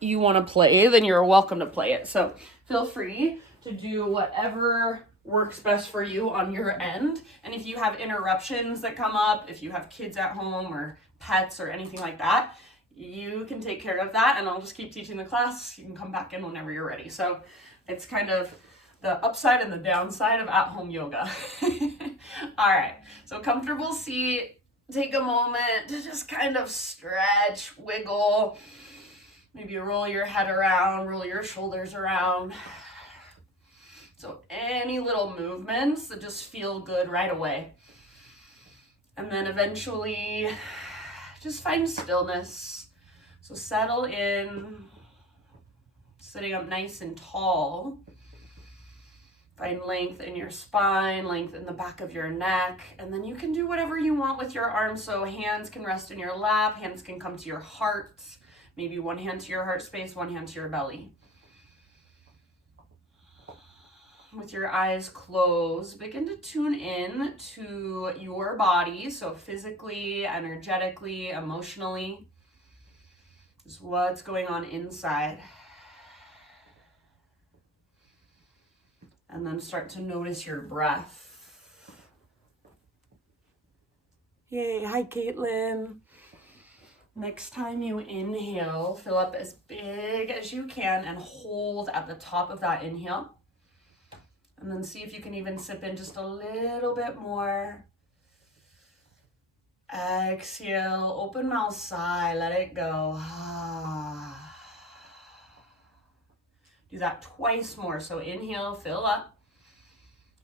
you want to play, then you're welcome to play it. So feel free to do whatever works best for you on your end. And if you have interruptions that come up, if you have kids at home or pets or anything like that, you can take care of that, and I'll just keep teaching the class. You can come back in whenever you're ready. So it's kind of the upside and the downside of at-home yoga. All right, so comfortable seat. Take a moment to just kind of stretch, wiggle, maybe roll your head around, roll your shoulders around. So any little movements that just feel good right away. And then eventually just find stillness. So settle in, sitting up nice and tall. Find length in your spine, length in the back of your neck, and then you can do whatever you want with your arms. So hands can rest in your lap, hands can come to your heart, maybe one hand to your heart space, one hand to your belly. With your eyes closed, begin to tune in to your body, so physically, energetically, emotionally, just what's going on inside. And then start to notice your breath. Yay, hi Caitlin. Next time you inhale, fill up as big as you can and hold at the top of that inhale. And then see if you can even sip in just a little bit more. Exhale, open mouth, sigh, let it go. Do that twice more. So inhale, fill up.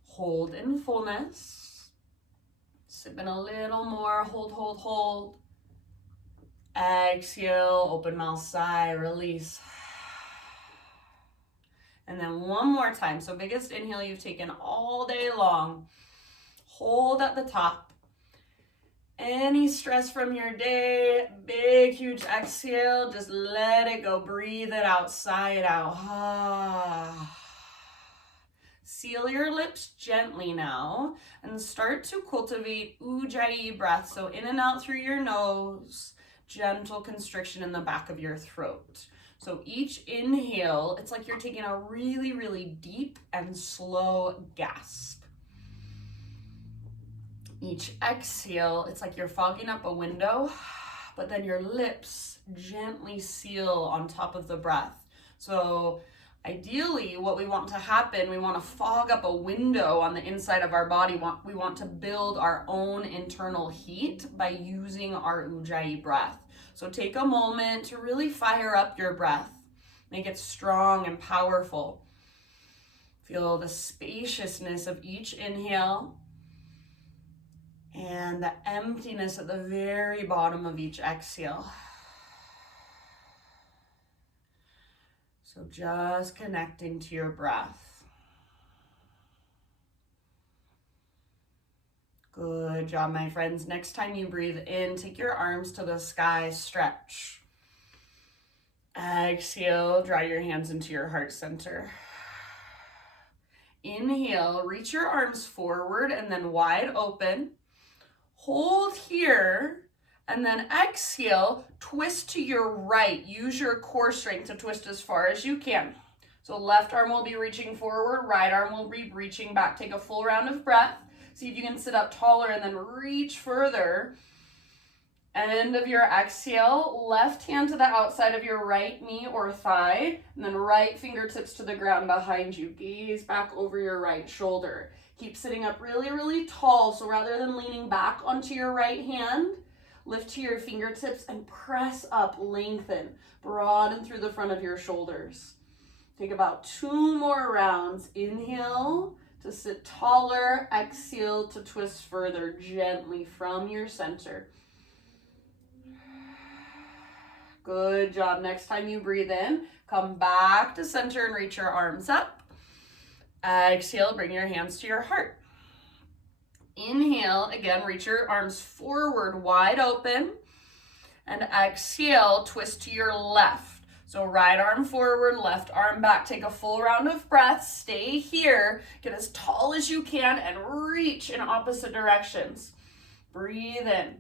Hold in fullness. Sip in a little more. Hold, hold, hold. Exhale, open mouth, sigh, release. And then one more time. So biggest inhale you've taken all day long. Hold at the top. Any stress from your day, big, huge exhale, just let it go. Breathe it out, sigh it out. Seal your lips gently now and start to cultivate Ujjayi Breath. So in and out through your nose, gentle constriction in the back of your throat. So each inhale, it's like you're taking a really, really deep and slow gasp. Each exhale, it's like you're fogging up a window, but then your lips gently seal on top of the breath. So ideally, what we want to happen, we want to fog up a window on the inside of our body. We want to build our own internal heat by using our Ujjayi breath. So take a moment to really fire up your breath. Make it strong and powerful. Feel the spaciousness of each inhale and the emptiness at the very bottom of each exhale. So just connecting to your breath. Good job, my friends. Next time you breathe in, take your arms to the sky, stretch. Exhale, draw your hands into your heart center. Inhale, reach your arms forward and then wide open. Hold here, and then exhale, twist to your right. Use your core strength to twist as far as you can. So left arm will be reaching forward, right arm will be reaching back. Take a full round of breath. See if you can sit up taller and then reach further. End of your exhale, left hand to the outside of your right knee or thigh, and then right fingertips to the ground behind you. Gaze back over your right shoulder. Keep sitting up really, really tall. So rather than leaning back onto your right hand, lift to your fingertips and press up, lengthen, broaden through the front of your shoulders. Take about 2 more rounds. Inhale to sit taller, exhale to twist further gently from your center. Good job. Next time you breathe in, come back to center and reach your arms up. Exhale, bring your hands to your heart. Inhale, again, reach your arms forward, wide open. And exhale, twist to your left. So right arm forward, left arm back. Take a full round of breath. Stay here. Get as tall as you can and reach in opposite directions. Breathe in.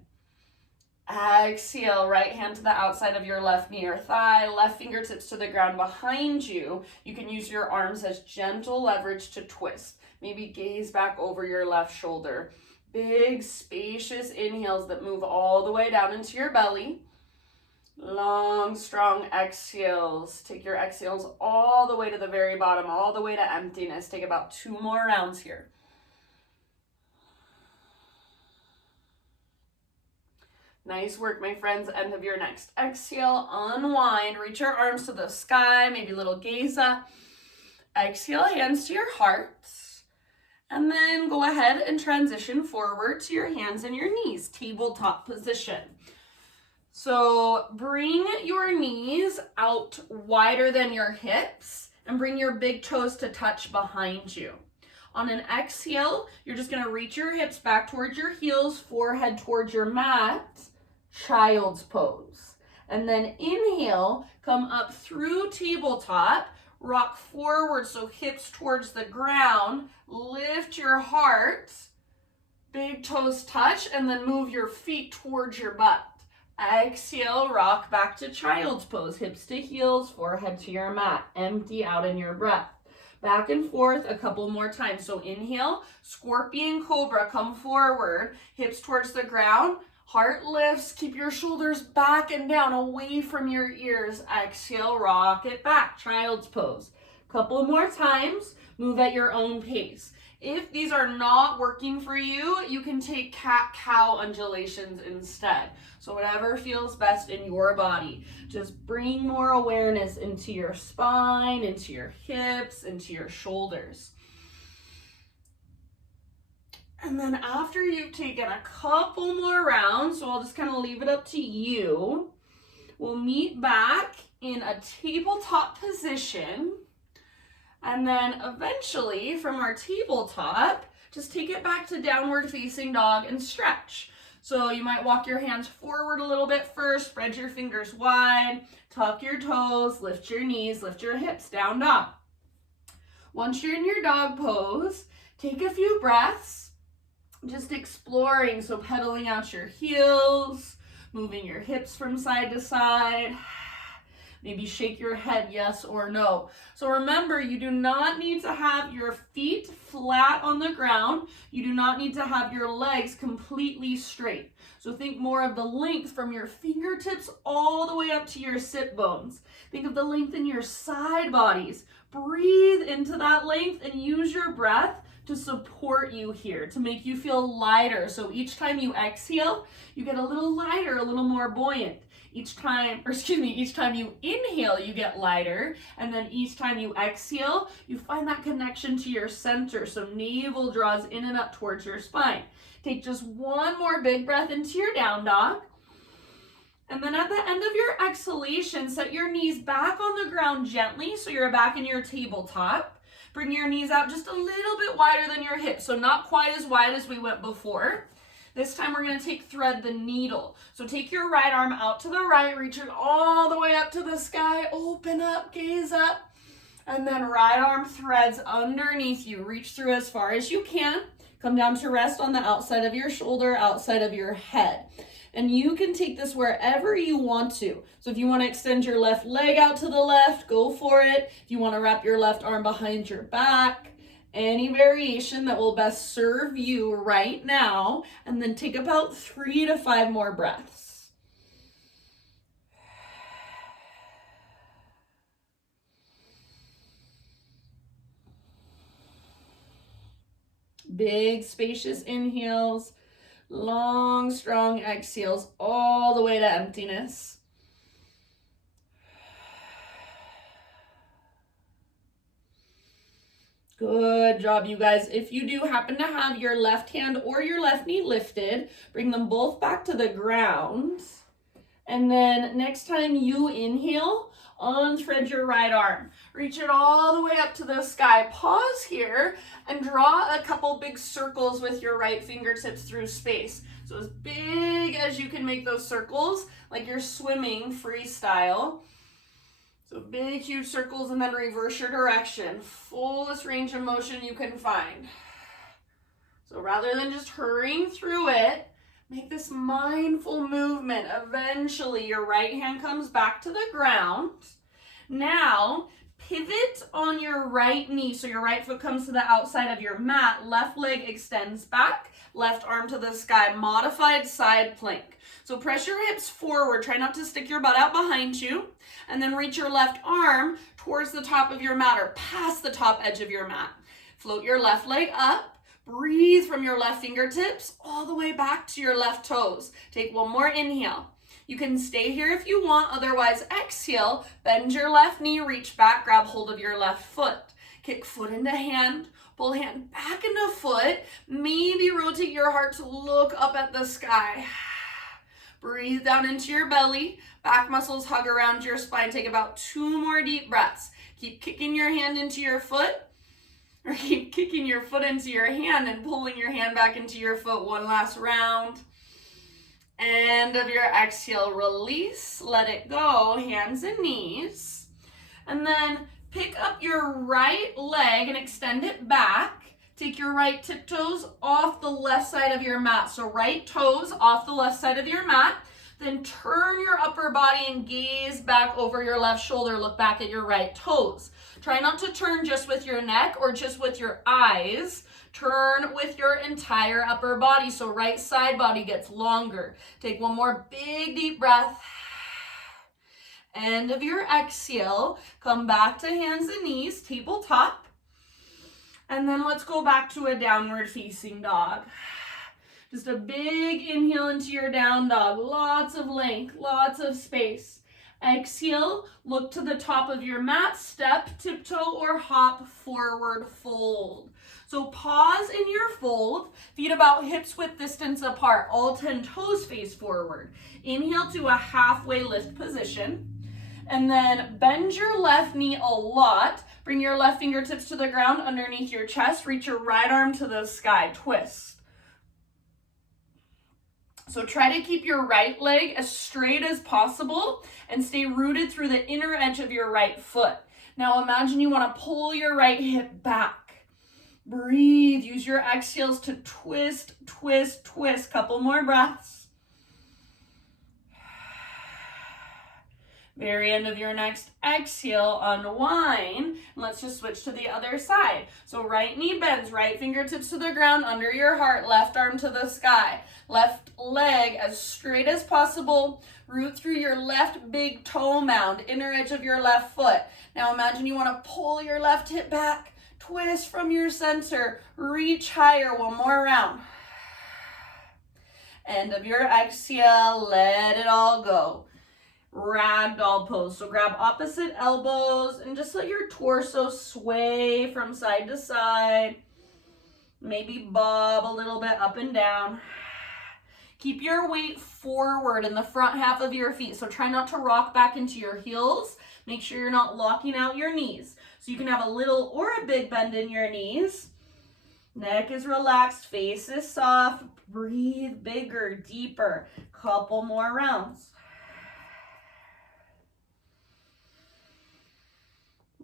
Exhale, right hand to the outside of your left knee or thigh, left fingertips to the ground behind you. You can use your arms as gentle leverage to twist. Maybe gaze back over your left shoulder. Big, spacious inhales that move all the way down into your belly. Long, strong exhales. Take your exhales all the way to the very bottom, all the way to emptiness. Take about 2 more rounds here. Nice work, my friends. End of your next exhale. Unwind. Reach your arms to the sky. Maybe a little gaze up. Exhale, hands to your heart. And then go ahead and transition forward to your hands and your knees. Tabletop position. So bring your knees out wider than your hips and bring your big toes to touch behind you. On an exhale, you're just going to reach your hips back towards your heels, forehead towards your mat. Child's pose. And then inhale, come up through tabletop, rock forward, so hips towards the ground, lift your heart, big toes touch, and then move your feet towards your butt. Exhale, rock back to child's pose, hips to heels, forehead to your mat. Empty out in your breath. Back and forth a couple more times. So inhale, scorpion cobra, come forward, hips towards the ground. Heart lifts, keep your shoulders back and down, away from your ears. Exhale, rock it back, child's pose. Couple more times, move at your own pace. If these are not working for you, you can take cat-cow undulations instead. So whatever feels best in your body. Just bring more awareness into your spine, into your hips, into your shoulders. And then after you've taken a couple more rounds, so I'll just kind of leave it up to you, we'll meet back in a tabletop position. And then eventually from our tabletop, just take it back to downward facing dog and stretch. So you might walk your hands forward a little bit first, spread your fingers wide, tuck your toes, lift your knees, lift your hips, down dog. Once you're in your dog pose, take a few breaths. Just exploring, so pedaling out your heels, moving your hips from side to side. Maybe shake your head yes or no. So remember, you do not need to have your feet flat on the ground. You do not need to have your legs completely straight. So think more of the length from your fingertips all the way up to your sit bones. Think of the length in your side bodies. Breathe into that length and use your breath to support you here, to make you feel lighter. So each time you exhale, you get a little lighter, a little more buoyant. Each time you inhale, you get lighter. And then each time you exhale, you find that connection to your center. So navel draws in and up towards your spine. Take just one more big breath into your down dog. And then at the end of your exhalation, set your knees back on the ground gently, so you're back in your tabletop. Bring your knees out just a little bit wider than your hips, so not quite as wide as we went before. This time we're going to take thread the needle. So take your right arm out to the right, reach it all the way up to the sky, open up, gaze up, and then right arm threads underneath you. Reach through as far as you can. Come down to rest on the outside of your shoulder, outside of your head. And you can take this wherever you want to. So if you want to extend your left leg out to the left, go for it. If you want to wrap your left arm behind your back, any variation that will best serve you right now. And then take about 3 to 5 more breaths. Big, spacious inhales. Long, strong exhales all the way to emptiness. Good job, you guys. If you do happen to have your left hand or your left knee lifted, bring them both back to the ground. And then next time you inhale, unthread your right arm. Reach it all the way up to the sky. Pause here and draw a couple big circles with your right fingertips through space. So as big as you can make those circles, like you're swimming freestyle. So big, huge circles, and then reverse your direction. Fullest range of motion you can find. So rather than just hurrying through it, Make this mindful movement. Eventually, your right hand comes back to the ground. Now, pivot on your right knee. So your right foot comes to the outside of your mat. Left leg extends back. Left arm to the sky. Modified side plank. So press your hips forward. Try not to stick your butt out behind you. And then reach your left arm towards the top of your mat or past the top edge of your mat. Float your left leg up. Breathe from your left fingertips all the way back to your left toes. Take one more inhale. You can stay here if you want, otherwise exhale, bend your left knee, reach back, grab hold of your left foot. Kick foot into hand, pull hand back into foot, maybe rotate your heart to look up at the sky. Breathe down into your belly, back muscles hug around your spine. Take about 2 more deep breaths. Keep kicking your hand into your foot, or keep kicking your foot into your hand and pulling your hand back into your foot. One last round. End of your exhale, release, let it go, hands and knees. And then pick up your right leg and extend it back. Take your right tiptoes off the left side of your mat. So right toes off the left side of your mat. Then turn your upper body and gaze back over your left shoulder. Look back at your right toes. Try not to turn just with your neck or just with your eyes. Turn with your entire upper body so right side body gets longer. Take one more big deep breath. End of your exhale. Come back to hands and knees, tabletop. And then let's go back to a downward facing dog. Just a big inhale into your down dog. Lots of length, lots of space. Exhale, look to the top of your mat, step, tiptoe, or hop, forward fold. So pause in your fold, feet about hips width distance apart, all 10 toes face forward. Inhale to a halfway lift position. And then bend your left knee a lot. Bring your left fingertips to the ground underneath your chest. Reach your right arm to the sky, twist. So try to keep your right leg as straight as possible and stay rooted through the inner edge of your right foot. Now imagine you want to pull your right hip back. Breathe. Use your exhales to twist, twist, twist. Couple more breaths. Very end of your next exhale, unwind. And let's just switch to the other side. So right knee bends, right fingertips to the ground under your heart, left arm to the sky. Left leg as straight as possible. Root through your left big toe mound, inner edge of your left foot. Now imagine you want to pull your left hip back, twist from your center, reach higher. One more round. End of your exhale, let it all go. Ragdoll pose. So grab opposite elbows and just let your torso sway from side to side. Maybe bob a little bit up and down. Keep your weight forward in the front half of your feet. So try not to rock back into your heels. Make sure you're not locking out your knees. So you can have a little or a big bend in your knees. Neck is relaxed, face is soft. Breathe bigger, deeper. Couple more rounds.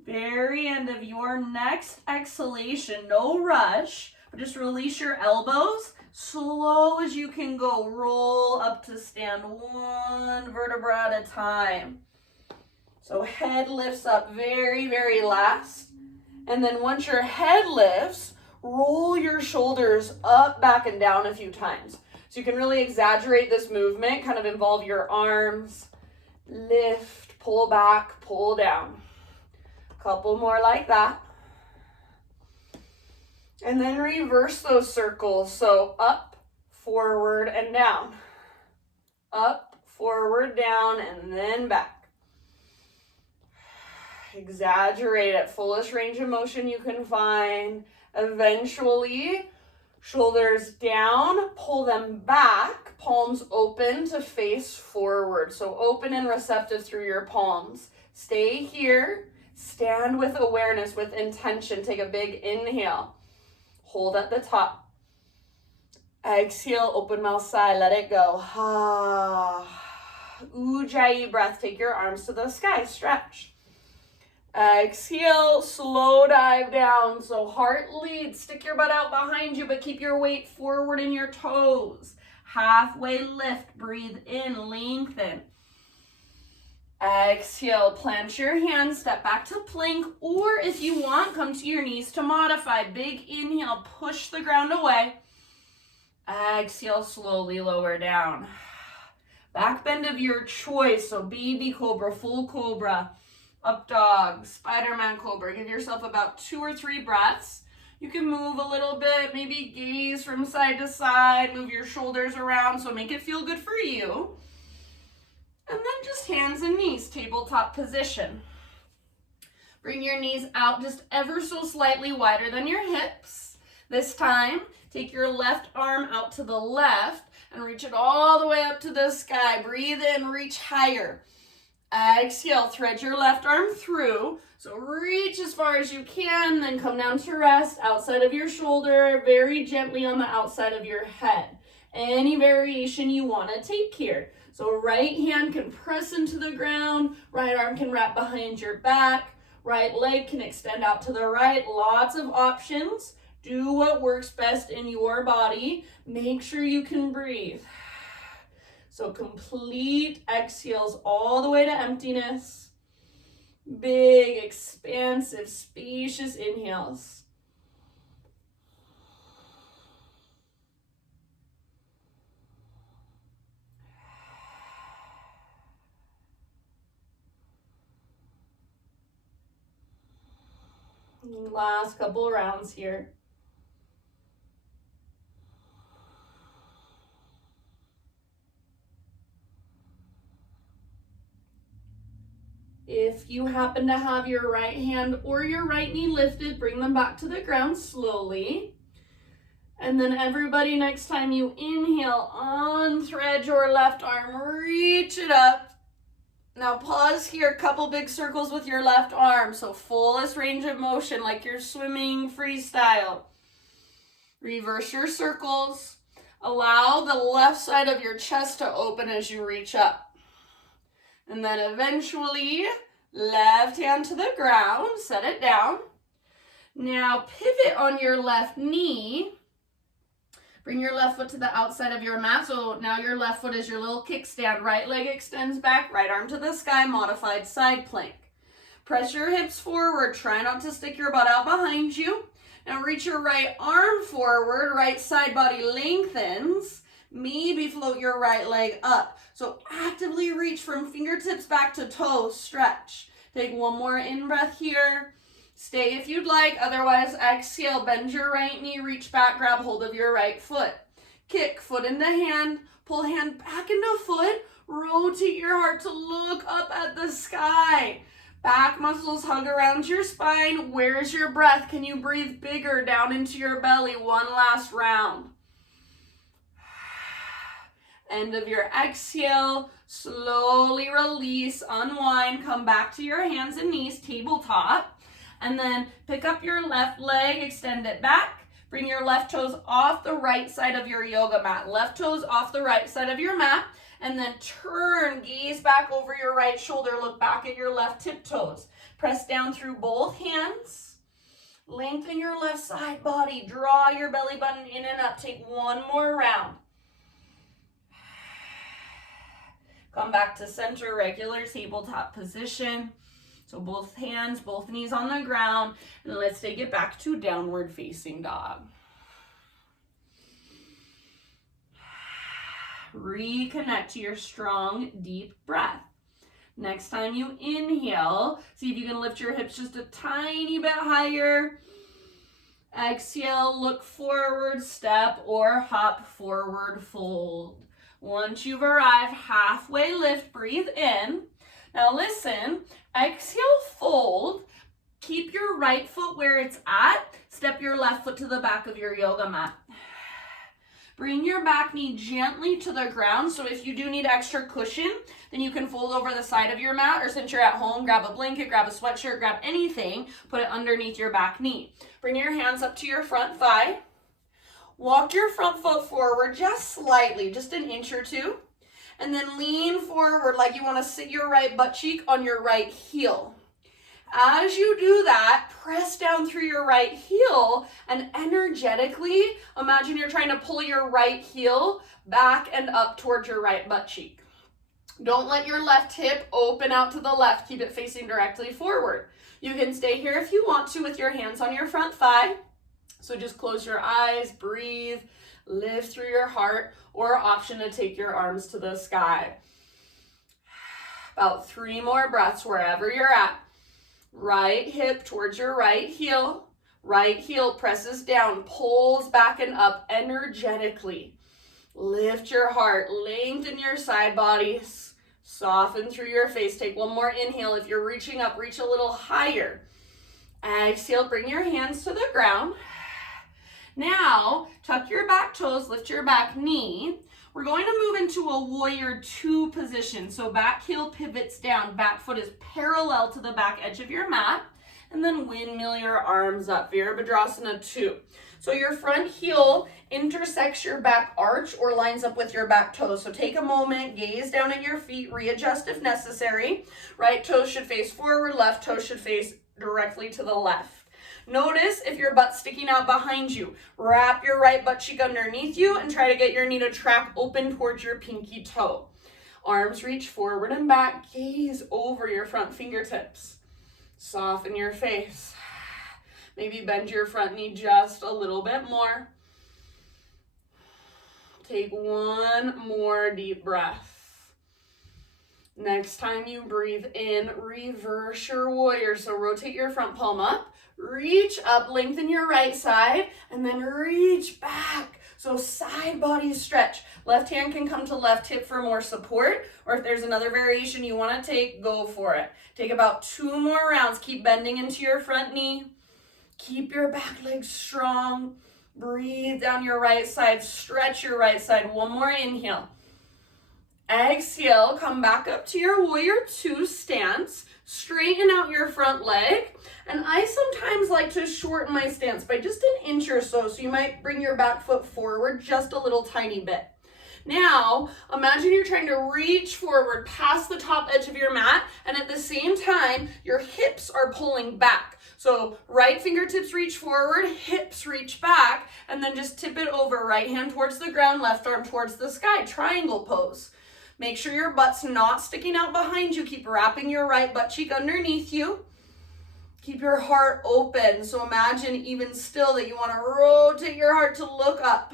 Very end of your next exhalation, no rush, but just release your elbows, slow as you can go, roll up to stand, one vertebra at a time. So head lifts up very, very last, and then once your head lifts, roll your shoulders up, back, and down a few times. So you can really exaggerate this movement, kind of involve your arms, lift, pull back, pull down. Couple more like that. And then reverse those circles. So up, forward, and down. Up, forward, down, and then back. Exaggerate at fullest range of motion you can find. Eventually, shoulders down, pull them back, palms open to face forward. So open and receptive through your palms. Stay here. Stand with awareness, with intention. Take a big inhale. Hold at the top. Exhale, open mouth sigh, let it go. Ha. Ujjayi breath. Take your arms to the sky, stretch. Exhale, slow dive down. So heart leads. Stick your butt out behind you, but keep your weight forward in your toes. Halfway lift, breathe in, lengthen. Exhale, plant your hands, step back to plank, or if you want, come to your knees to modify. Big inhale, push the ground away. Exhale, slowly lower down. Back bend of your choice, so baby cobra, full cobra, up dog, Spider-Man cobra. Give yourself about 2 or 3 breaths. You can move a little bit, maybe gaze from side to side, move your shoulders around, so make it feel good for you. And then just hands and knees, tabletop position. Bring your knees out just ever so slightly wider than your hips. This time, take your left arm out to the left and reach it all the way up to the sky. Breathe in, reach higher. Exhale, thread your left arm through. So reach as far as you can, then come down to rest outside of your shoulder, very gently on the outside of your head. Any variation you want to take here. So right hand can press into the ground, right arm can wrap behind your back, right leg can extend out to the right. Lots of options. Do what works best in your body. Make sure you can breathe. So complete exhales all the way to emptiness. Big, expansive, spacious inhales. Last couple rounds here. If you happen to have your right hand or your right knee lifted, bring them back to the ground slowly. And then everybody, next time you inhale, unthread your left arm, reach it up. Now pause here, a couple big circles with your left arm, so fullest range of motion like you're swimming freestyle. Reverse your circles. Allow the left side of your chest to open as you reach up. And then eventually, left hand to the ground, set it down. Now pivot on your left knee. Bring your left foot to the outside of your mat. So now your left foot is your little kickstand. Right leg extends back, right arm to the sky, modified side plank. Press your hips forward. Try not to stick your butt out behind you. Now reach your right arm forward. Right side body lengthens. Maybe float your right leg up. So actively reach from fingertips back to toes. Stretch. Take one more in-breath here. Stay if you'd like, otherwise exhale, bend your right knee, reach back, grab hold of your right foot. Kick, foot into hand, pull hand back into foot, rotate your heart to look up at the sky. Back muscles hug around your spine. Where's your breath? Can you breathe bigger down into your belly? One last round. End of your exhale, slowly release, unwind, come back to your hands and knees, tabletop. And then pick up your left leg, extend it back. Bring your left toes off the right side of your yoga mat. Left toes off the right side of your mat. And then turn, gaze back over your right shoulder. Look back at your left tiptoes. Press down through both hands. Lengthen your left side body. Draw your belly button in and up. Take one more round. Come back to center, regular tabletop position. So both hands, both knees on the ground, and let's take it back to downward facing dog. Reconnect to your strong, deep breath. Next time you inhale, see if you can lift your hips just a tiny bit higher. Exhale, look forward, step or hop forward, fold. Once you've arrived, halfway lift, breathe in. Now listen, exhale, fold. Keep your right foot where it's at. Step your left foot to the back of your yoga mat. Bring your back knee gently to the ground. So if you do need extra cushion, then you can fold over the side of your mat, or since you're at home, grab a blanket, grab a sweatshirt, grab anything, put it underneath your back knee. Bring your hands up to your front thigh. Walk your front foot forward just slightly, just an inch or two. And then lean forward like you want to sit your right butt cheek on your right heel. As you do that, press down through your right heel and energetically imagine you're trying to pull your right heel back and up towards your right butt cheek. Don't let your left hip open out to the left. Keep it facing directly forward. You can stay here if you want to with your hands on your front thigh. So just close your eyes, breathe, live through your heart, or option to take your arms to the sky. About 3 more breaths wherever you're at. Right hip towards your right heel presses down, pulls back and up energetically. Lift your heart, lengthen your side bodies, soften through your face. Take one more inhale. If you're reaching up, reach a little higher. Exhale, bring your hands to the ground. Now, tuck your back toes, lift your back knee. We're going to move into a warrior 2 position. So back heel pivots down, back foot is parallel to the back edge of your mat, and then windmill your arms up, Virabhadrasana 2. So your front heel intersects your back arch or lines up with your back toes. So take a moment, gaze down at your feet, readjust if necessary. Right toes should face forward, left toes should face directly to the left. Notice if your butt's sticking out behind you. Wrap your right butt cheek underneath you and try to get your knee to track open towards your pinky toe. Arms reach forward and back. Gaze over your front fingertips. Soften your face. Maybe bend your front knee just a little bit more. Take one more deep breath. Next time you breathe in, reverse your warrior. So rotate your front palm up. Reach up, lengthen your right side, and then reach back. So side body stretch. Left hand can come to left hip for more support, or if there's another variation you want to take, go for it. Take about 2 more rounds. Keep bending into your front knee. Keep your back leg strong. Breathe down your right side. Stretch your right side. One more inhale. Exhale, come back up to your warrior 2 stance. Straighten out your front leg. And I sometimes like to shorten my stance by just an inch or so. So you might bring your back foot forward just a little tiny bit. Now, imagine you're trying to reach forward past the top edge of your mat, and at the same time, your hips are pulling back. So right fingertips reach forward, hips reach back, and then just tip it over. Right hand towards the ground, left arm towards the sky. Triangle pose. Make sure your butt's not sticking out behind you. Keep wrapping your right butt cheek underneath you. Keep your heart open. So imagine even still that you want to rotate your heart to look up.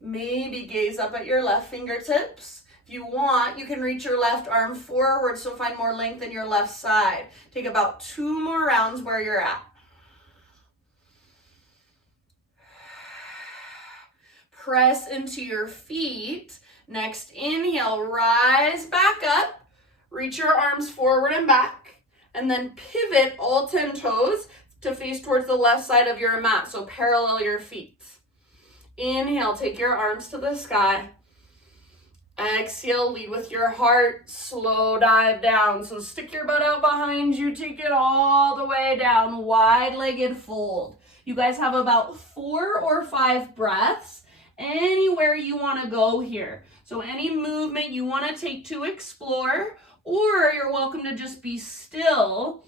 Maybe gaze up at your left fingertips. If you want, you can reach your left arm forward, so find more length in your left side. Take about 2 more rounds where you're at. Press into your feet. Next inhale, rise back up. Reach your arms forward and back. And then pivot all 10 toes to face towards the left side of your mat. So parallel your feet. Inhale, take your arms to the sky. Exhale, lead with your heart. Slow dive down. So stick your butt out behind you. Take it all the way down. Wide-legged fold. You guys have about 4 or 5 breaths. Anywhere you want to go here. So any movement you want to take to explore, or you're welcome to just be still.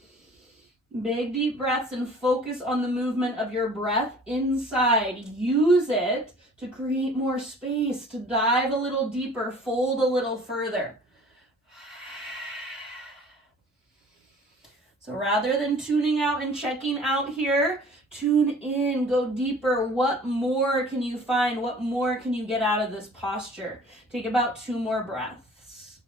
Big deep breaths and focus on the movement of your breath inside. Use it to create more space, to dive a little deeper, fold a little further. So rather than tuning out and checking out here, tune in, go deeper. What more can you find? What more can you get out of this posture? Take about 2 more breaths.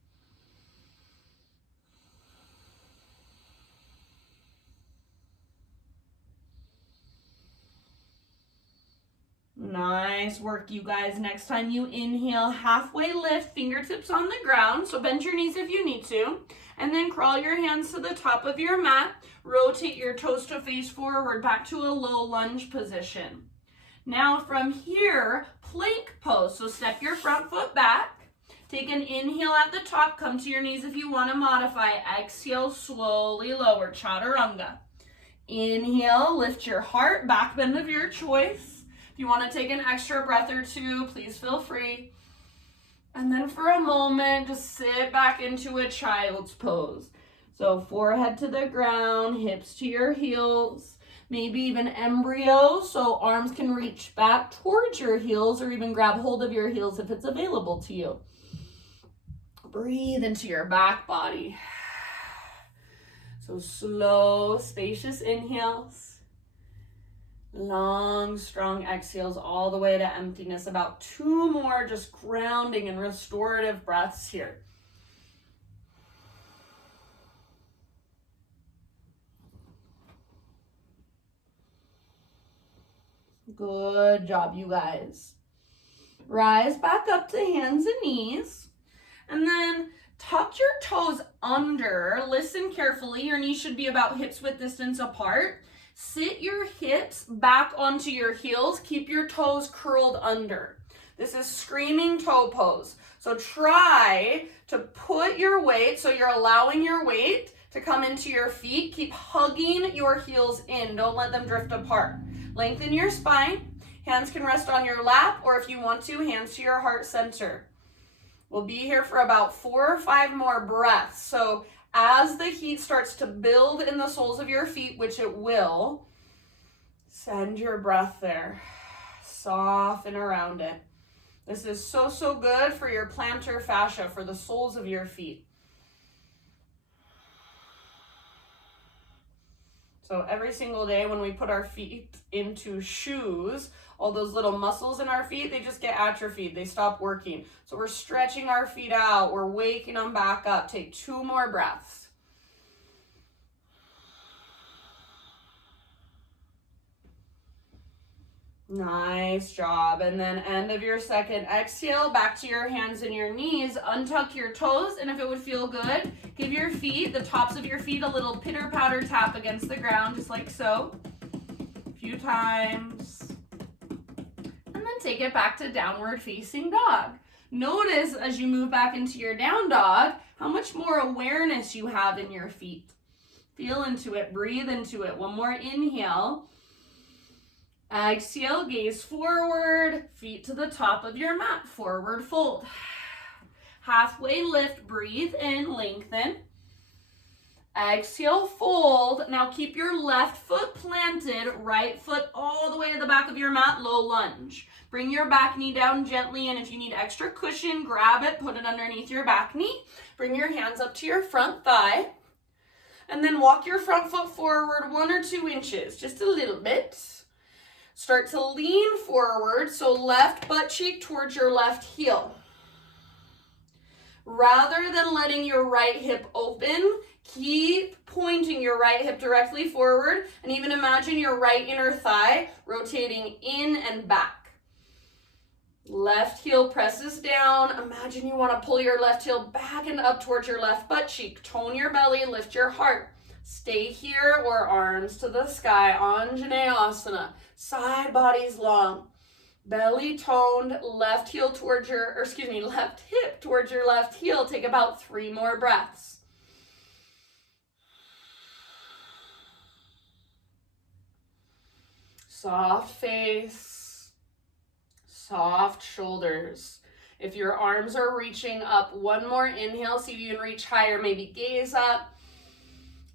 Nice work, you guys. Next time you inhale, halfway lift, fingertips on the ground. So bend your knees if you need to. And then crawl your hands to the top of your mat. Rotate your toes to face forward back to a low lunge position. Now from here, plank pose. So step your front foot back. Take an inhale at the top. Come to your knees if you want to modify. Exhale, slowly lower, chaturanga. Inhale, lift your heart, back bend of your choice. If you want to take an extra breath or 2, please feel free. And then for a moment, just sit back into a child's pose. So forehead to the ground, hips to your heels, maybe even embryo, so arms can reach back towards your heels or even grab hold of your heels if it's available to you. Breathe into your back body. So slow, spacious inhales. Long, strong exhales all the way to emptiness. About 2 more just grounding and restorative breaths here. Good job, you guys. Rise back up to hands and knees. And then tuck your toes under. Listen carefully. Your knees should be about hips width distance apart. Sit your hips back onto your heels. Keep your toes curled under. This is screaming toe pose. So try to put your weight, so you're allowing your weight to come into your feet. Keep hugging your heels in. Don't let them drift apart. Lengthen your spine. Hands can rest on your lap, or if you want to, hands to your heart center. We'll be here for about 4 or 5 more breaths. So as the heat starts to build in the soles of your feet, which it will, send your breath there. Soften around it. This is so, so good for your plantar fascia, for the soles of your feet. So every single day when we put our feet into shoes, all those little muscles in our feet, they just get atrophied. They stop working. So we're stretching our feet out. We're waking them back up. Take 2 more breaths. Nice job. And then end of your second exhale, back to your hands and your knees. Untuck your toes, and if it would feel good, give your feet, the tops of your feet, a little pitter-patter tap against the ground, just like so. A few times. And then take it back to downward facing dog. Notice as you move back into your down dog, how much more awareness you have in your feet. Feel into it, breathe into it. One more inhale. Exhale, gaze forward, feet to the top of your mat, forward fold. Halfway lift, breathe in, lengthen. Exhale, fold. Now keep your left foot planted, right foot all the way to the back of your mat, low lunge. Bring your back knee down gently, and if you need extra cushion, grab it, put it underneath your back knee. Bring your hands up to your front thigh, and then walk your front foot forward 1 or 2 inches, just a little bit. Start to lean forward, so left butt cheek towards your left heel. Rather than letting your right hip open, keep pointing your right hip directly forward, and even imagine your right inner thigh rotating in and back. Left heel presses down. Imagine you want to pull your left heel back and up towards your left butt cheek. Tone your belly, lift your heart. Stay here or arms to the sky, Anjaneyasana. Side body's long. Belly toned, left hip towards your left heel. Take about 3 more breaths. Soft face, soft shoulders. If your arms are reaching up, 1 more inhale, see if you can reach higher, maybe gaze up.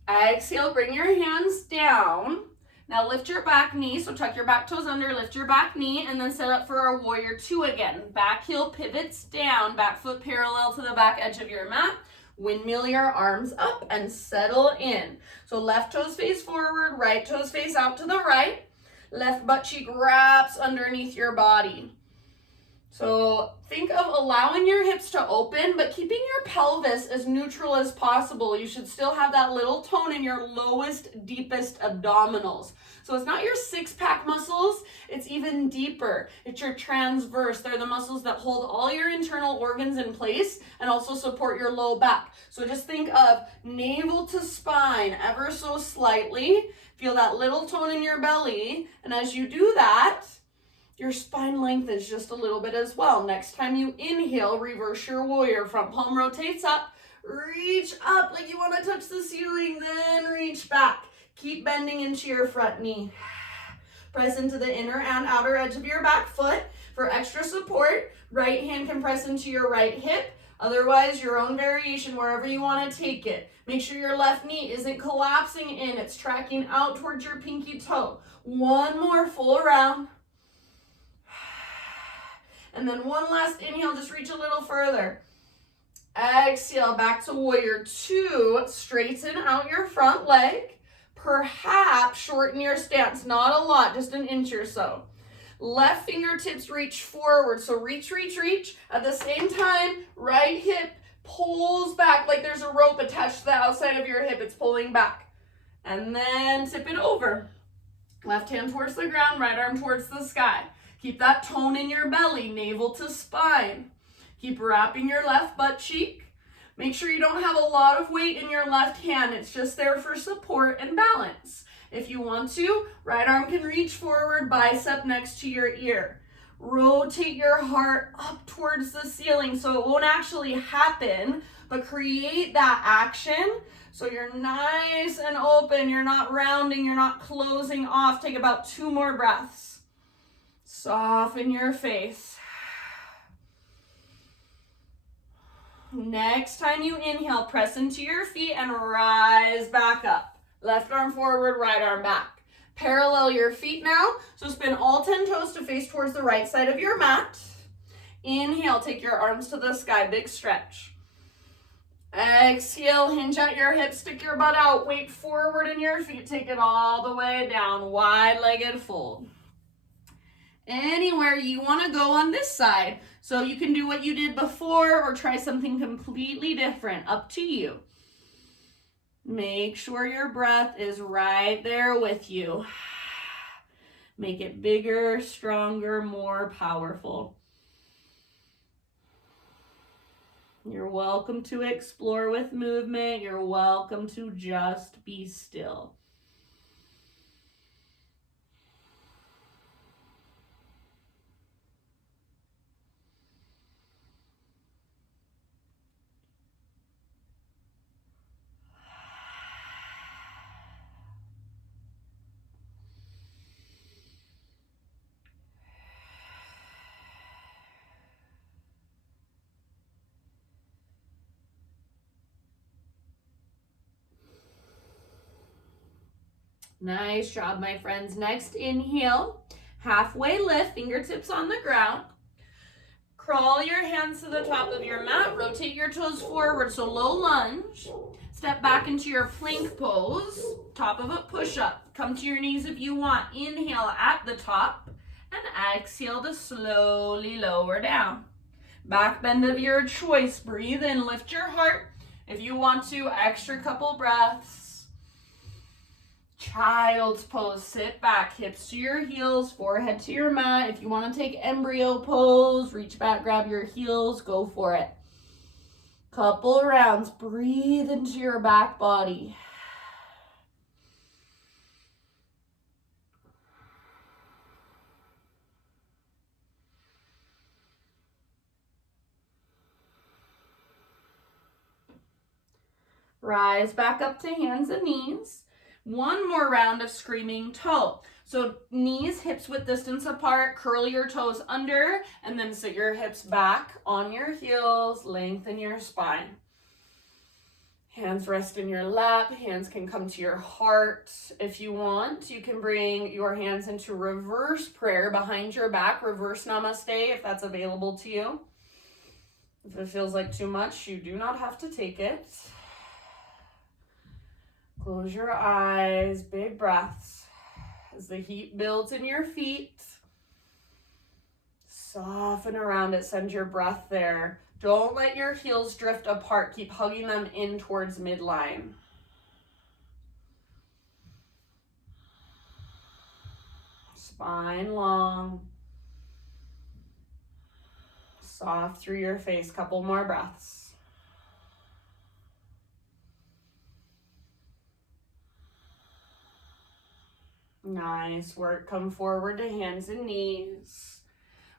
Exhale, bring your hands down. Now lift your back knee, so tuck your back toes under, lift your back knee, and then set up for a warrior 2 again. Back heel pivots down, back foot parallel to the back edge of your mat. Windmill your arms up and settle in. So left toes face forward, right toes face out to the right. Left butt cheek wraps underneath your body. So think of allowing your hips to open, but keeping your pelvis as neutral as possible. You should still have that little tone in your lowest, deepest abdominals. So it's not your 6-pack muscles, it's even deeper. It's your transverse. They're the muscles that hold all your internal organs in place and also support your low back. So just think of navel to spine ever so slightly. Feel that little tone in your belly. And as you do that, your spine lengthens just a little bit as well. Next time you inhale, reverse your warrior. Front palm rotates up. Reach up like you want to touch the ceiling, then reach back. Keep bending into your front knee. Press into the inner and outer edge of your back foot. For extra support, right hand can press into your right hip. Otherwise, your own variation, wherever you want to take it. Make sure your left knee isn't collapsing in. It's tracking out towards your pinky toe. One more full round. And then one last inhale, just reach a little further. Exhale, back to warrior two. Straighten out your front leg. Perhaps shorten your stance, not a lot, just an inch or so. Left fingertips reach forward, so reach, reach, reach. At the same time, right hip pulls back like there's a rope attached to the outside of your hip. It's pulling back. And then tip it over. Left hand towards the ground, right arm towards the sky. Keep that tone in your belly, navel to spine. Keep wrapping your left butt cheek. Make sure you don't have a lot of weight in your left hand. It's just there for support and balance. If you want to, right arm can reach forward, bicep next to your ear. Rotate your heart up towards the ceiling so it won't actually happen, but create that action so you're nice and open. You're not rounding, you're not closing off. Take about 2 more breaths. Soften your face. Next time you inhale, press into your feet and rise back up. Left arm forward, right arm back. Parallel your feet now. So spin all 10 toes to face towards the right side of your mat. Inhale, take your arms to the sky, big stretch. Exhale, hinge at your hips, stick your butt out, weight forward in your feet, take it all the way down, wide-legged fold. Anywhere you want to go on this side. So you can do what you did before or try something completely different, up to you. Make sure your breath is right there with you. Make it bigger, stronger, more powerful. You're welcome to explore with movement. You're welcome to just be still. Nice job, my friends. Next, inhale, halfway lift, fingertips on the ground. Crawl your hands to the top of your mat. Rotate your toes forward, so low lunge. Step back into your plank pose. Top of a push-up. Come to your knees if you want. Inhale at the top and exhale to slowly lower down. Back bend of your choice. Breathe in, lift your heart. If you want to, extra couple breaths. Child's pose, sit back, hips to your heels, forehead to your mat. If you want to take embryo pose, reach back, grab your heels, go for it. Couple rounds, breathe into your back body. Rise back up to hands and knees. One more round of screaming toe. So knees, hips width distance apart, curl your toes under, and then sit your hips back on your heels, lengthen your spine. Hands rest in your lap, hands can come to your heart. If you want, you can bring your hands into reverse prayer behind your back, reverse namaste if that's available to you. If it feels like too much, you do not have to take it. Close your eyes, big breaths. As the heat builds in your feet, soften around it, send your breath there. Don't let your heels drift apart. Keep hugging them in towards midline. Spine long. Soft through your face, couple more breaths. Nice work. Come forward to hands and knees.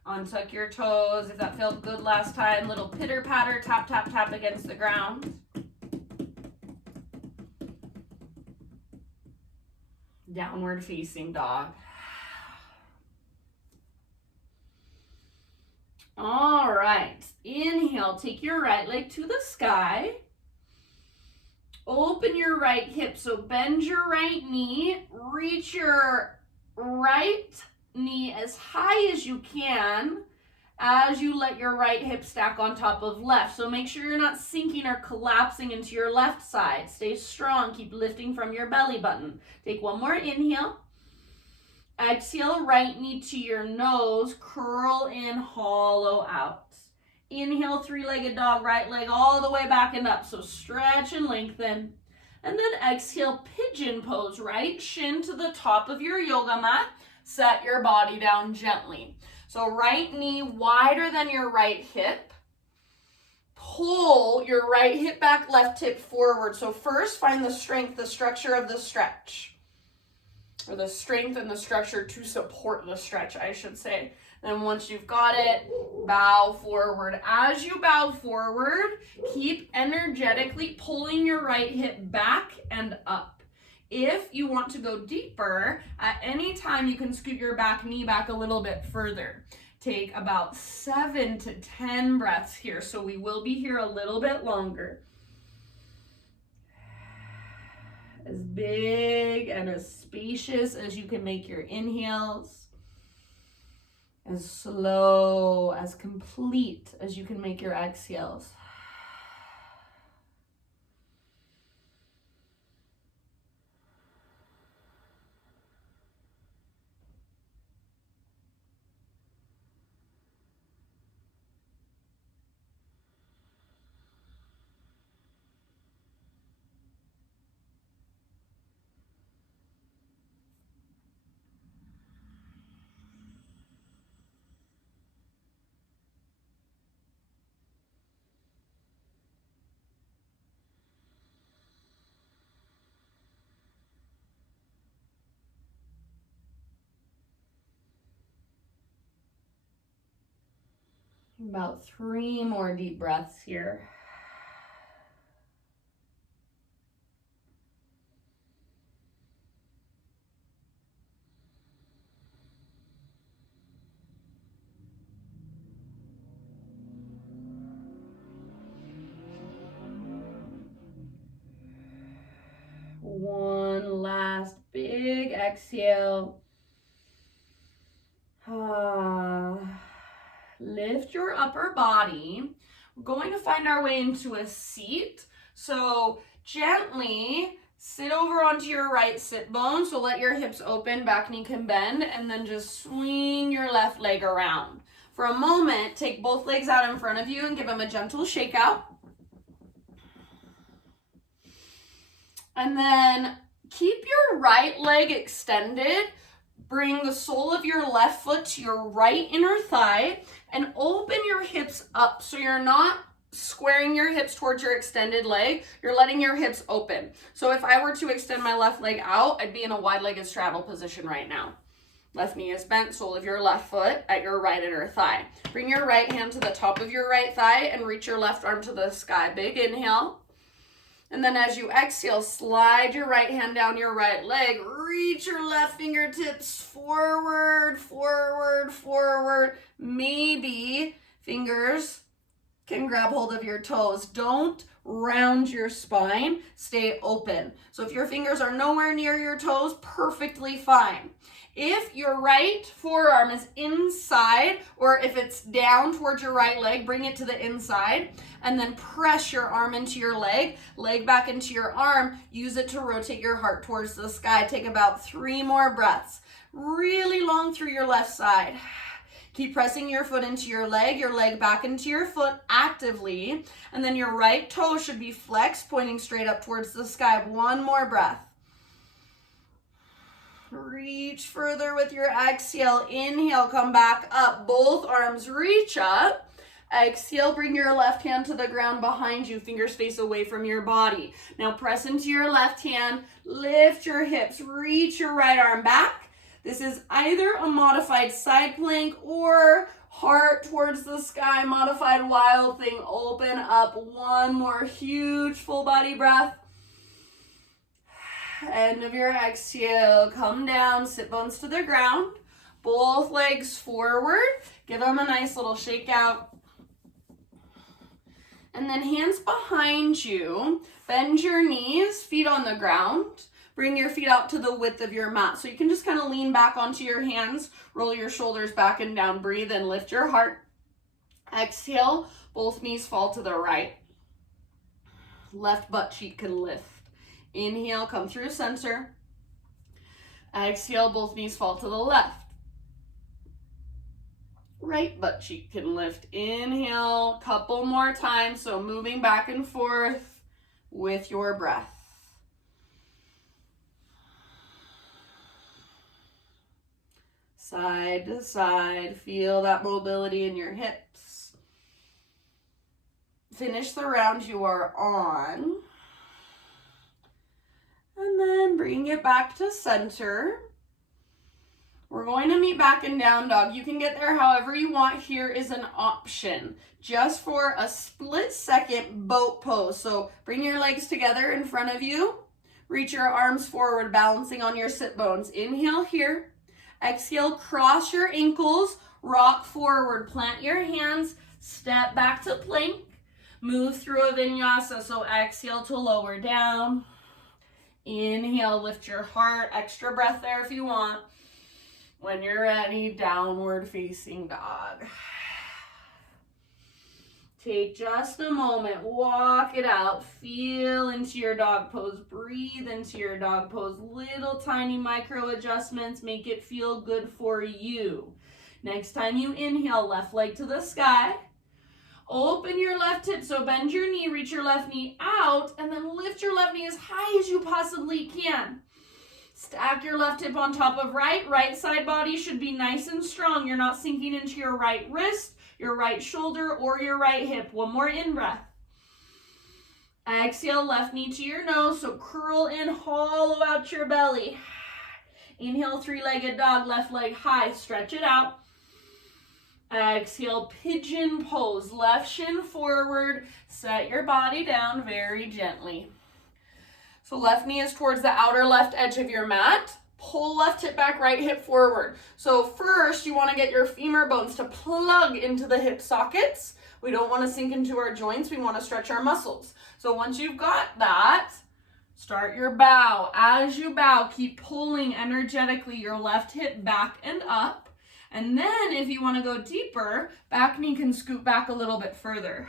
Untuck your toes. If that felt good last time, little pitter patter, tap, tap, tap against the ground. Downward facing dog. All right, inhale, take your right leg to the sky. Open your right hip, so bend your right knee, reach your right knee as high as you can as you let your right hip stack on top of left. So make sure you're not sinking or collapsing into your left side. Stay strong, keep lifting from your belly button. Take one more inhale. Exhale, right knee to your nose, curl in, hollow out. Inhale, three-legged dog, right leg all the way back and up. So stretch and lengthen. And then exhale, pigeon pose, right shin to the top of your yoga mat. Set your body down gently. So right knee wider than your right hip. Pull your right hip back, left hip forward. So first find the strength, the structure of the stretch. Or the strength and the structure to support the stretch, I should say. Then once you've got it, bow forward. As you bow forward, keep energetically pulling your right hip back and up. If you want to go deeper, at any time you can scoot your back knee back a little bit further. Take about 7 to 10 breaths here, so we will be here a little bit longer. As big and as spacious as you can make your inhales. As slow, as complete as you can make your exhales. About 3 more deep breaths here. One last big exhale. Lift your upper body. We're going to find our way into a seat. So gently sit over onto your right sit bone. So let your hips open, back knee can bend, and then just swing your left leg around. For a moment, take both legs out in front of you and give them a gentle shake out. And then keep your right leg extended. Bring the sole of your left foot to your right inner thigh and open your hips up so you're not squaring your hips towards your extended leg. You're letting your hips open. So if I were to extend my left leg out, I'd be in a wide-legged straddle position right now. Left knee is bent, sole of your left foot at your right inner thigh. Bring your right hand to the top of your right thigh and reach your left arm to the sky. Big inhale. And then as you exhale, slide your right hand down your right leg. Reach your left fingertips forward, forward, forward. Maybe fingers can grab hold of your toes. Don't round your spine. Stay open. So if your fingers are nowhere near your toes, perfectly fine. If your right forearm is inside, or if it's down towards your right leg, bring it to the inside and then press your arm into your leg back into your arm. Use it to rotate your heart towards the sky. Take about 3 more breaths. Really long through your left side. Keep pressing your foot into your leg back into your foot actively, and then your right toe should be flexed, pointing straight up towards the sky. 1 more breath. Reach further with your exhale. Inhale, come back up. Both arms reach up. Exhale, bring your left hand to the ground behind you. Fingers face away from your body. Now press into your left hand. Lift your hips. Reach your right arm back. This is either a modified side plank or heart towards the sky, modified wild thing. Open up. 1 more huge full body breath. End of your exhale, come down, sit bones to the ground. Both legs forward. Give them a nice little shake out. And then hands behind you. Bend your knees, feet on the ground. Bring your feet out to the width of your mat. So you can just kind of lean back onto your hands, roll your shoulders back and down, breathe and lift your heart. Exhale, both knees fall to the right. Left butt cheek can lift. Inhale, come through center. Exhale, both knees fall to the left. Right butt cheek can lift. Inhale, couple more times. So moving back and forth with your breath. Side to side, feel that mobility in your hips. Finish the round you are on. And then bring it back to center. We're going to meet back in down dog. You can get there however you want. Here is an option. Just for a split second, boat pose. So bring your legs together in front of you. Reach your arms forward, balancing on your sit bones. Inhale here. Exhale, cross your ankles, rock forward, plant your hands, step back to plank, move through a vinyasa. So exhale to lower down. Inhale, lift your heart, extra breath there if you want. When you're ready, downward facing dog. Take just a moment, walk it out, feel into your dog pose, breathe into your dog pose, little tiny micro adjustments, make it feel good for you. Next time you inhale, left leg to the sky, open your left hip, so bend your knee, reach your left knee out, and then lift your left knee as high as you possibly can. Stack your left hip on top of right side body should be nice and strong. You're not sinking into your right wrist, your right shoulder, or your right hip. One more in-breath. Exhale, left knee to your nose, so curl in, hollow out your belly. Inhale, three-legged dog, left leg high, stretch it out. Exhale, pigeon pose, left shin forward, set your body down very gently. So left knee is towards the outer left edge of your mat. Pull left hip back, right hip forward. So first, you want to get your femur bones to plug into the hip sockets. We don't want to sink into our joints. We want to stretch our muscles. So once you've got that, start your bow. As you bow, keep pulling energetically your left hip back and up. And then if you want to go deeper, back knee can scoot back a little bit further.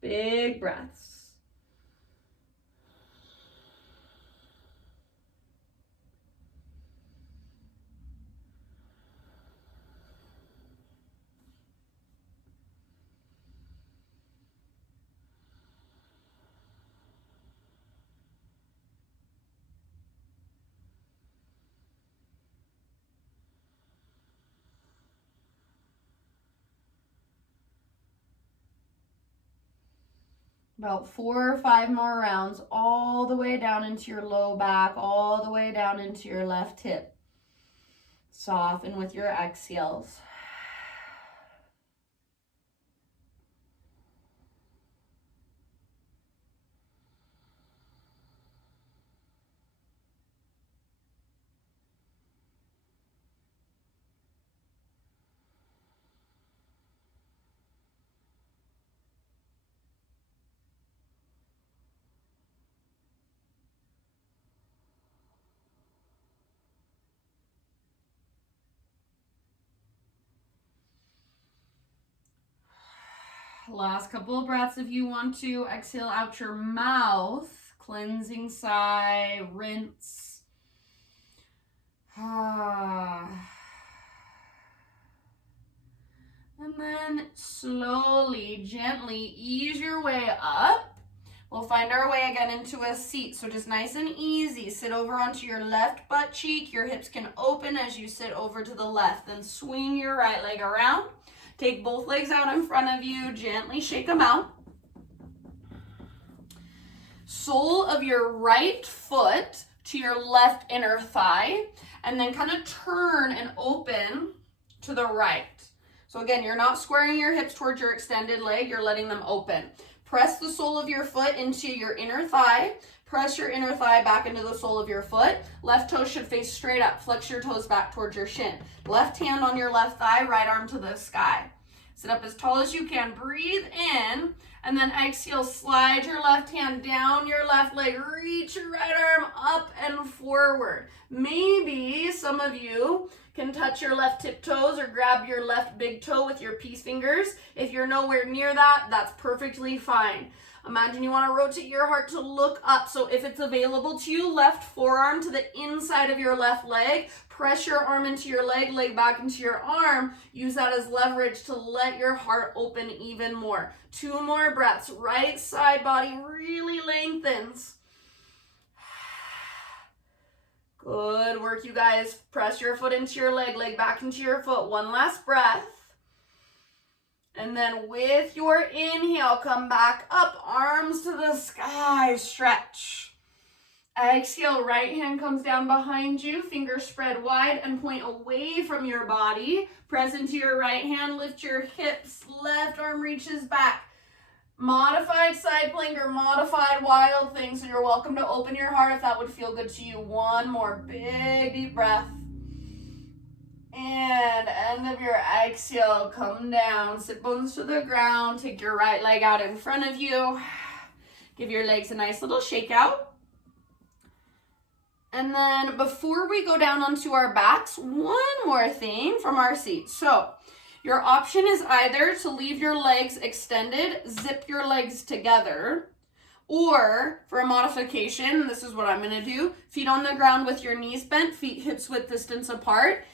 Big breaths. About 4 or 5 more rounds, all the way down into your low back, all the way down into your left hip. Soften with your exhales. Last couple of breaths if you want to. Exhale out your mouth. Cleansing sigh, rinse. And then slowly, gently ease your way up. We'll find our way again into a seat. So just nice and easy. Sit over onto your left butt cheek. Your hips can open as you sit over to the left. Then swing your right leg around. Take both legs out in front of you. Gently shake them out. Sole of your right foot to your left inner thigh. And then kind of turn and open to the right. So again, you're not squaring your hips towards your extended leg. You're letting them open. Press the sole of your foot into your inner thigh. Press your inner thigh back into the sole of your foot. Left toe should face straight up. Flex your toes back towards your shin. Left hand on your left thigh, right arm to the sky. Sit up as tall as you can. Breathe in, and then exhale, slide your left hand down your left leg. Reach your right arm up and forward. Maybe some of you can touch your left tiptoes or grab your left big toe with your peace fingers. If you're nowhere near that, that's perfectly fine. Imagine you want to rotate your heart to look up. So if it's available to you, left forearm to the inside of your left leg. Press your arm into your leg, leg back into your arm. Use that as leverage to let your heart open even more. 2 more breaths. Right side body really lengthens. Good work, you guys. Press your foot into your leg, leg back into your foot. 1 last breath. And then with your inhale, come back up, arms to the sky, stretch. Exhale, right hand comes down behind you, fingers spread wide and point away from your body. Press into your right hand, lift your hips, left arm reaches back. Modified side plank or modified wild thing, so you're welcome to open your heart if that would feel good to you. 1 more big deep breath. And end of your exhale, come down, sit bones to the ground, take your right leg out in front of you. Give your legs a nice little shake out. And then before we go down onto our backs, one more thing from our seat. So your option is either to leave your legs extended, zip your legs together, or for a modification, this is what I'm gonna do. Feet on the ground with your knees bent, feet hips width distance apart.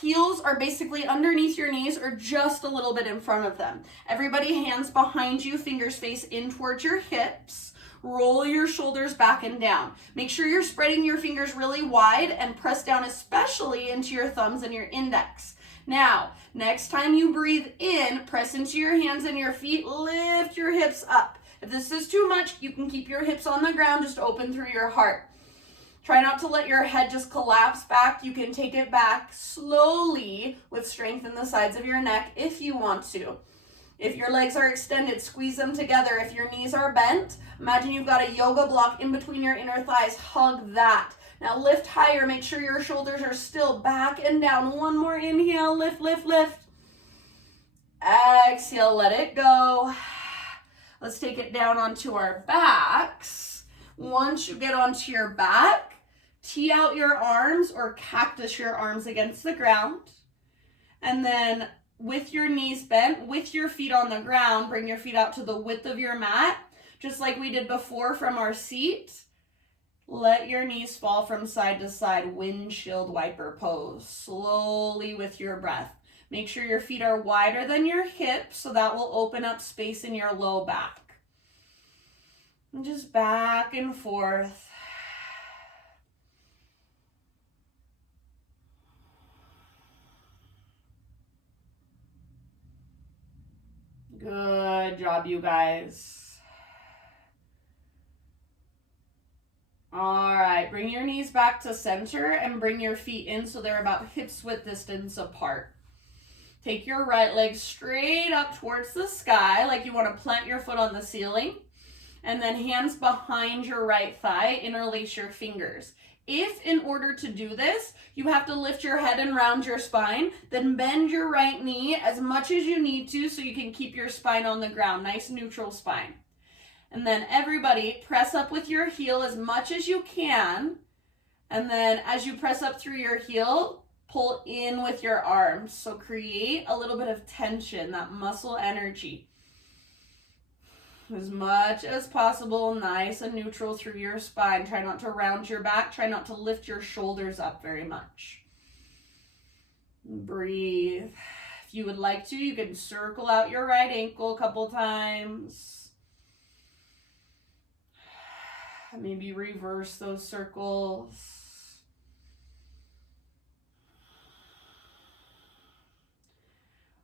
Heels are basically underneath your knees or just a little bit in front of them. Everybody hands behind you, fingers face in towards your hips. Roll your shoulders back and down. Make sure you're spreading your fingers really wide and press down especially into your thumbs and your index. Now, next time you breathe in, press into your hands and your feet, lift your hips up. If this is too much, you can keep your hips on the ground, just open through your heart. Try not to let your head just collapse back. You can take it back slowly with strength in the sides of your neck if you want to. If your legs are extended, squeeze them together. If your knees are bent, imagine you've got a yoga block in between your inner thighs. Hug that. Now lift higher. Make sure your shoulders are still back and down. 1 more inhale. Lift, lift, lift. Exhale, let it go. Let's take it down onto our backs. Once you get onto your back, tee out your arms or cactus your arms against the ground. And then with your knees bent, with your feet on the ground, bring your feet out to the width of your mat, just like we did before from our seat. Let your knees fall from side to side, windshield wiper pose, slowly with your breath. Make sure your feet are wider than your hips, so that will open up space in your low back. And just back and forth. Good job, you guys. All right, bring your knees back to center and bring your feet in so they're about hips width distance apart. Take your right leg straight up towards the sky like you want to plant your foot on the ceiling. And then hands behind your right thigh, interlace your fingers. If in order to do this, you have to lift your head and round your spine, then bend your right knee as much as you need to so you can keep your spine on the ground. Nice neutral spine. And then everybody press up with your heel as much as you can. And then as you press up through your heel, pull in with your arms. So create a little bit of tension, that muscle energy. As much as possible, nice and neutral through your spine. Try not to round your back. Try not to lift your shoulders up very much. Breathe. If you would like to, you can circle out your right ankle a couple times. Maybe reverse those circles.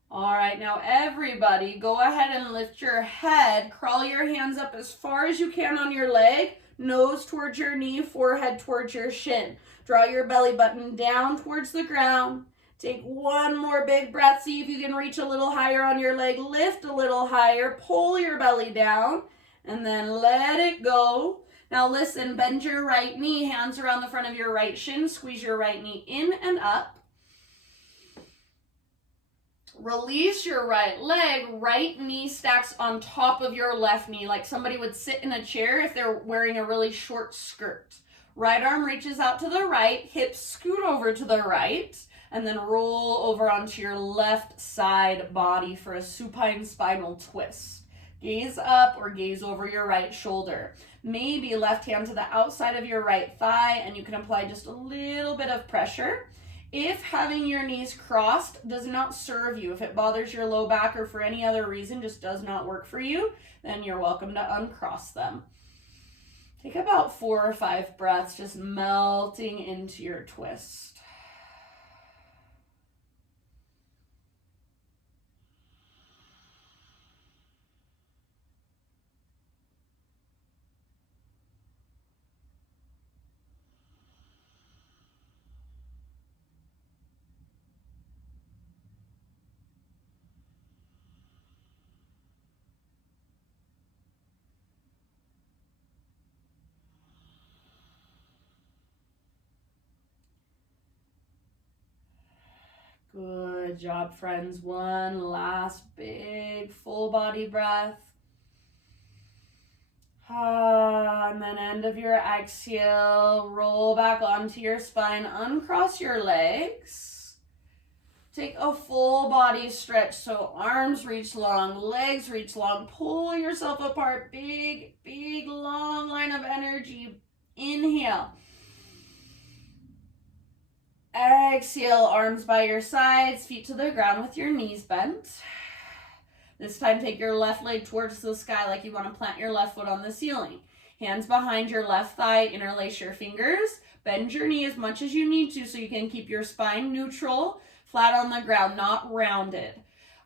All right, now everybody go ahead and lift your head. Crawl your hands up as far as you can on your leg. Nose towards your knee, forehead towards your shin. Draw your belly button down towards the ground. Take 1 more big breath. See if you can reach a little higher on your leg. Lift a little higher. Pull your belly down and then let it go. Now listen, bend your right knee, hands around the front of your right shin, squeeze your right knee in and up. Release your right leg, right knee stacks on top of your left knee, like somebody would sit in a chair if they're wearing a really short skirt. Right arm reaches out to the right, hips scoot over to the right, and then roll over onto your left side body for a supine spinal twist. Gaze up or gaze over your right shoulder. Maybe left hand to the outside of your right thigh, and you can apply just a little bit of pressure. If having your knees crossed does not serve you, if it bothers your low back or for any other reason just does not work for you, then you're welcome to uncross them. Take about 4 or 5 breaths, just melting into your twist. Good job, friends. One last big full body breath. And then end of your exhale, roll back onto your spine, uncross your legs. Take a full body stretch, so arms reach long, legs reach long, pull yourself apart, big, long line of energy. Inhale. Exhale, arms by your sides, feet to the ground with your knees bent. This time, take your left leg towards the sky like you want to plant your left foot on the ceiling. Hands behind your left thigh, interlace your fingers. Bend your knee as much as you need to so you can keep your spine neutral, flat on the ground, not rounded.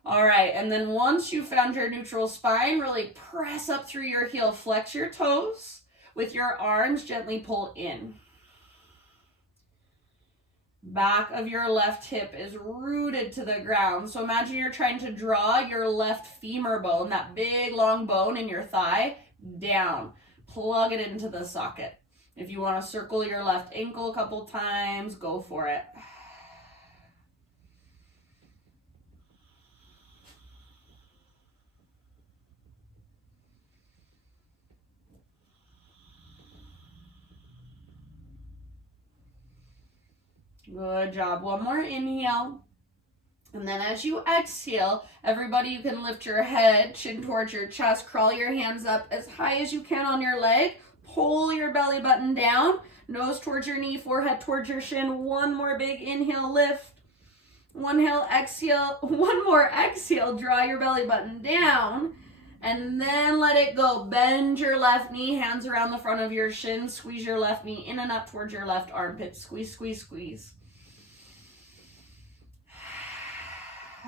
All right, and then once you found your neutral spine, really press up through your heel. Flex your toes. With your arms, gently pull in. Back of your left hip is rooted to the ground. So imagine you're trying to draw your left femur bone, that big long bone in your thigh, down. Plug it into the socket. If you want to circle your left ankle a couple times, go for it. Good job. One more inhale. And then as you exhale, everybody, you can lift your head, chin towards your chest, crawl your hands up as high as you can on your leg, pull your belly button down, nose towards your knee, forehead towards your shin. One more big inhale, lift. One more exhale, draw your belly button down, and then let it go. Bend your left knee, hands around the front of your shin, squeeze your left knee in and up towards your left armpit. Squeeze, squeeze, squeeze.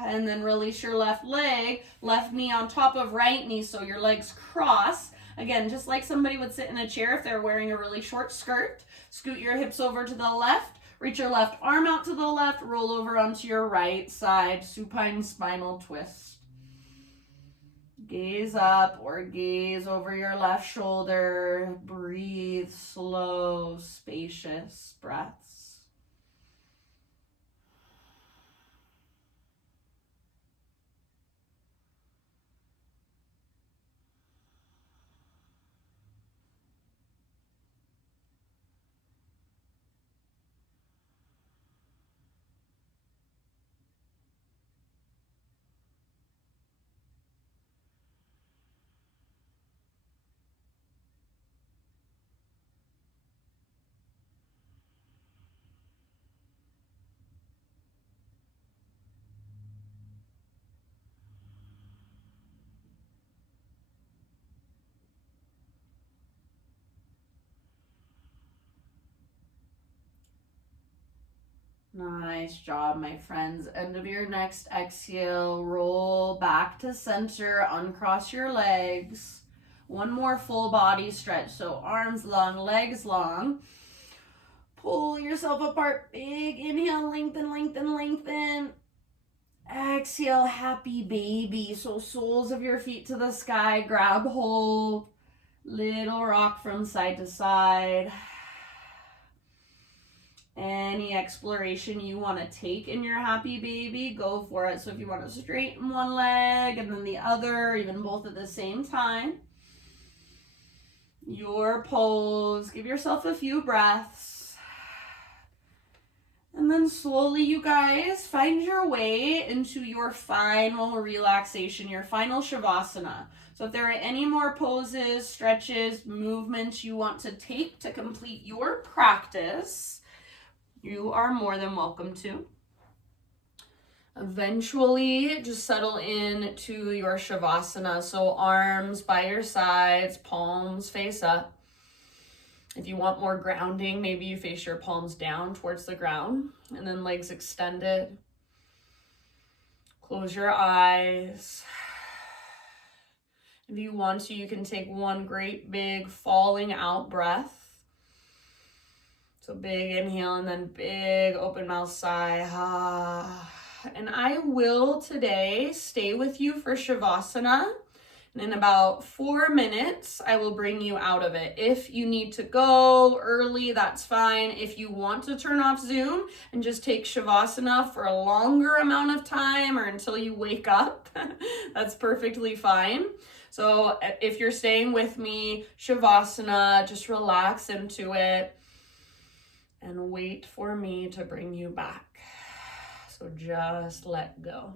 And then release your left leg, left knee on top of right knee so your legs cross. Again, just like somebody would sit in a chair if they're wearing a really short skirt. Scoot your hips over to the left, reach your left arm out to the left, roll over onto your right side, supine spinal twist. Gaze up or gaze over your left shoulder. Breathe slow, spacious breaths. Nice job, my friends. End of your next exhale, roll back to center, uncross your legs. One more full body stretch, so arms long, legs long. Pull yourself apart, big inhale, lengthen, lengthen, lengthen. Exhale, happy baby. So soles of your feet to the sky, grab hold. Little rock from side to side. Any exploration you want to take in your happy baby, go for it. So if you want to straighten one leg and then the other, even both at the same time, your pose, give yourself a few breaths. And then slowly, you guys, find your way into your final relaxation, your final Shavasana. So if there are any more poses, stretches, movements you want to take to complete your practice, you are more than welcome to. Eventually, just settle in to your Shavasana. So arms by your sides, palms face up. If you want more grounding, maybe you face your palms down towards the ground and then legs extended. Close your eyes. If you want to, you can take one great big falling out breath. So big inhale and then big open mouth sigh. And I will today stay with you for Shavasana. And in about 4 minutes, I will bring you out of it. If you need to go early, that's fine. If you want to turn off Zoom and just take Shavasana for a longer amount of time or until you wake up, that's perfectly fine. So if you're staying with me, Shavasana, just relax into it and wait for me to bring you back. So just let go.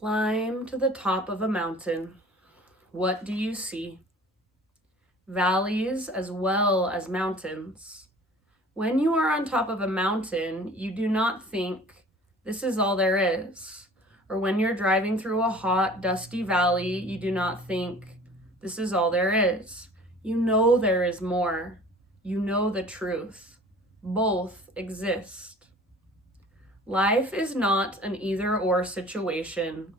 Climb to the top of a mountain. What do you see? Valleys as well as mountains. When you are on top of a mountain, you do not think, this is all there is. Or when you're driving through a hot, dusty valley, you do not think, this is all there is. You know there is more. You know the truth. Both exist. Life is not an either-or situation.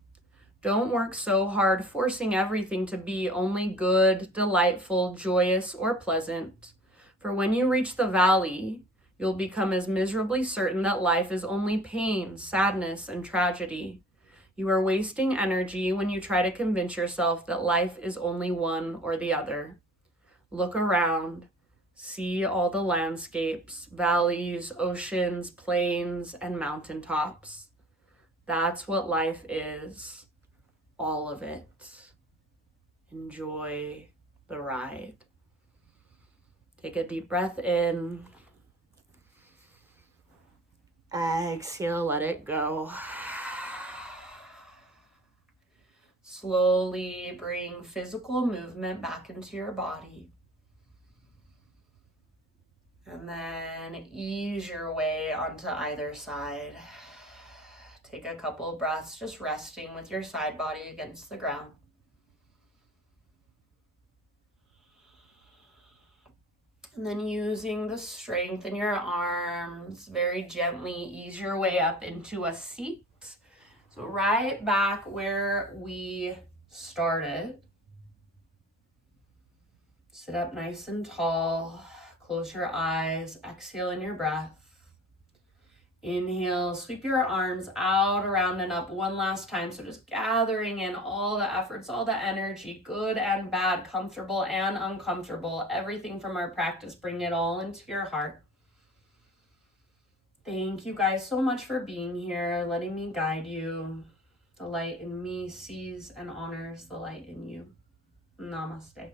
Don't work so hard forcing everything to be only good, delightful, joyous, or pleasant. For when you reach the valley, you'll become as miserably certain that life is only pain, sadness, and tragedy. You are wasting energy when you try to convince yourself that life is only one or the other. Look around. See all the landscapes, valleys, oceans, plains, and mountaintops. That's what life is. All of it. Enjoy the ride. Take a deep breath in. Exhale, let it go. Slowly bring physical movement back into your body. And then ease your way onto either side. Take a couple of breaths, just resting with your side body against the ground. And then using the strength in your arms, very gently ease your way up into a seat. So right back where we started. Sit up nice and tall. Close your eyes, exhale in your breath. Inhale, sweep your arms out, around, and up one last time. So just gathering in all the efforts, all the energy, good and bad, comfortable and uncomfortable, everything from our practice, bring it all into your heart. Thank you guys so much for being here, letting me guide you. The light in me sees and honors the light in you. Namaste.